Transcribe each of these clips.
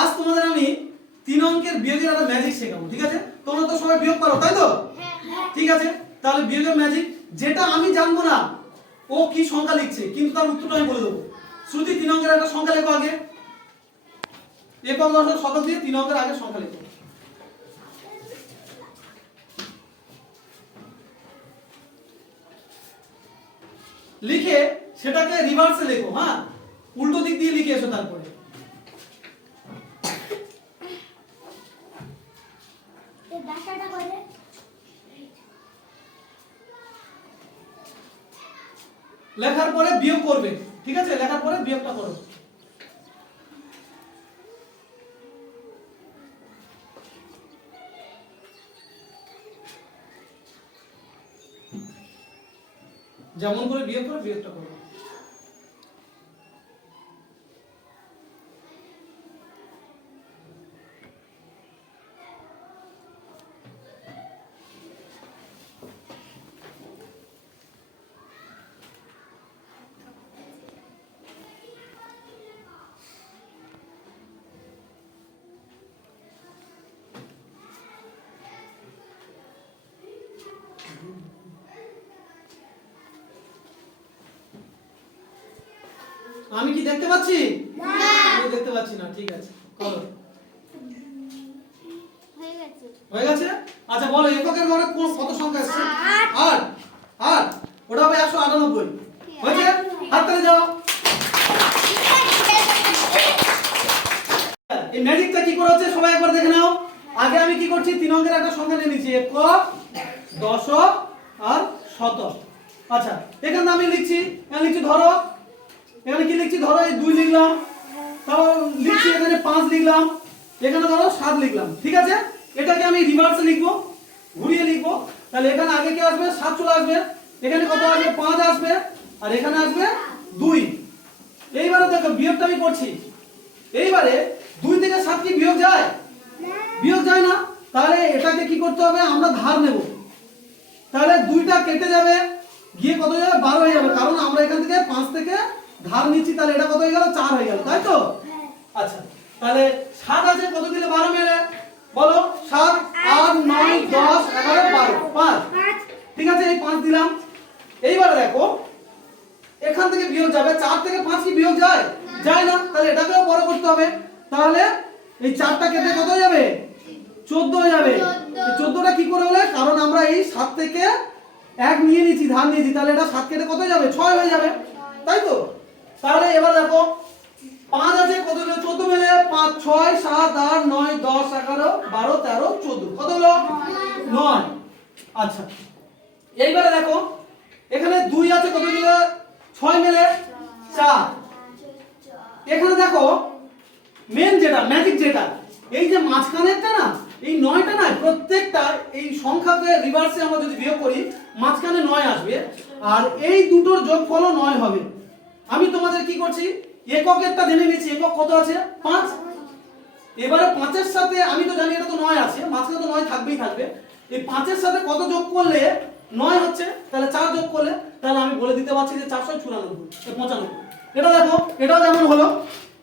আজ তোমাদের আমি 3 অঙ্কের বিয়োগের একটা ম্যাজিক শেখাবো, ঠিক আছে? তোমরা তো সবাই বিয়োগ করো, তাই তো? ঠিক আছে, তাহলে বিয়োগের ম্যাজিক যেটা আমি জানবো না ও কি সংখ্যা লিখছে, কিন্তু তার উত্তরটা আমি বলে দেবো। শ্রুতি 3 অঙ্কের একটা সংখ্যা লেখো আগে, একক দশক শতক দিয়ে 3 অঙ্কের আগে সংখ্যা লেখো। লিখে সেটাকে রিভার্সে লেখো, হ্যাঁ, উল্টো দিক দিয়ে লিখে এসো। তারপরে লেখার পরে বিয়োগ করবে, ঠিক আছে? লেখার পরে বিয়োগটা করো। যেমন করে বিয়োগ করে বিয়োগটা করো। আমি কি দেখতে পাচ্ছি? না, আমি দেখতে পাচ্ছি না। ঠিক আছে, করো। হয়ে গেছে। আচ্ছা বলো, এককের ঘরে কোন কত সংখ্যা আছে? 8। 8 ওটা হবে 198। হয়েছে? হাত তুলে যাও। এই ম্যাজিকটা কি করে হচ্ছে সবাই একবার দেখে নাও। আগে আমি কি করছি, 3 অঙ্কের একটা সংখ্যা নিয়ে নিয়েছি, একক, দশক আর শতক। আচ্ছা, এখানে আমি লিখছি, এখানে লিখছি ধরো, এখানে কি লিখছি ধরো, এই 2 লিখলাম, তাও লিখছি এখানে 5 লিখলাম, এখানে ধরো 7 লিখলাম, ঠিক আছে? এটাকে আমি রিভার্সে লিখবো, ঘুরিয়ে লিখবো। তাহলে এখানে আগে কি আসবে? 7 চলে আসবে, এখানে কত আসবে? 5 আসবে, আর এখানে আসবে 2। এইবারে দেখো বিয়োগটা আমি করছি। এইবারে 2 থেকে 7 কি বিয়োগ যায়? বিয়োগ যায় না। তাহলে এটাকে কি করতে হবে? আমরা ধার নেব। তাহলে 2টা কেটে যাবে, গিয়ে কত যাবে? 12 হয়ে যাবে, কারণ আমরা এখান থেকে 5 থেকে ধার নিচ্ছি। তাহলে এটা কত হয়ে গেল? 4 হয়ে গেল, তাই তো? আচ্ছা, তাহলে 7 আছে, কত দিলে 12 মেলে? বলো। 7 8 9 10 11 12 5। ঠিক আছে, এই 5 দিলাম। এইবারে দেখো এখান থেকে বিয়োগ যাবে, 4 থেকে 5 কি বিয়োগ যায়? যায় না। তাহলে এটাকেও বড় করতে হবে। তাহলে এই 4টা কেটে কত হয়ে যাবে? 14 হয়ে যাবে। এই 14টা কি করে হলো? কারণ আমরা এই 7 থেকে 1 নিয়ে নিয়েছি, ধার নিয়েছি। তাহলে এটা 7 কেটে কত হয়ে যাবে? 6 হয়ে যাবে, তাই তো? তাহলে এবার দেখো 5 আছে, কত হলো? 14 মেলে। 5 6 7 8 9 10 11 12 13 14, কত হলো? 9। আচ্ছা, এইবারে দেখো এখানে 2 আছে, কত হলো? 6 মেলে 4। এখানে দেখো মেন যেটা ম্যাজিক, যেটা এই যে মাঝখানেরটা না, এই 9টা না, প্রত্যেকটা এই সংখ্যাকে রিভার্সে আমরা যদি বিয়োগ করি, মাঝখানে 9 আসবে, আর এই দুটোর যোগফলও 9 হবে। আমি তোমাদের কি করছি, এককেরটা জেনে নিয়েছি, একক কত আছে? 5। এবারে 5 এর সাথে আমি তো জানি এটা তো 9 আছে, মাঝখানে তো 9 থাকবেই থাকবে। এই 5 এর সাথে কত যোগ করলে 9 হচ্ছে? তাহলে 4 যোগ করলে, তাহলে আমি বলে দিতে পারছি যে 494, 95। এটা দেখো, এটাও যেমন হলো,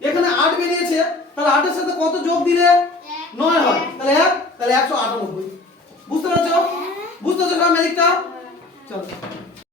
এখানে 8 বেরিয়েছে, তাহলে 8 এর সাথে কত যোগ দিলে 9 হয়? তাহলে 1, তাহলে 198। বুঝতে পারছো? বুঝতে পারছো সব ম্যাজিকটা? চলো।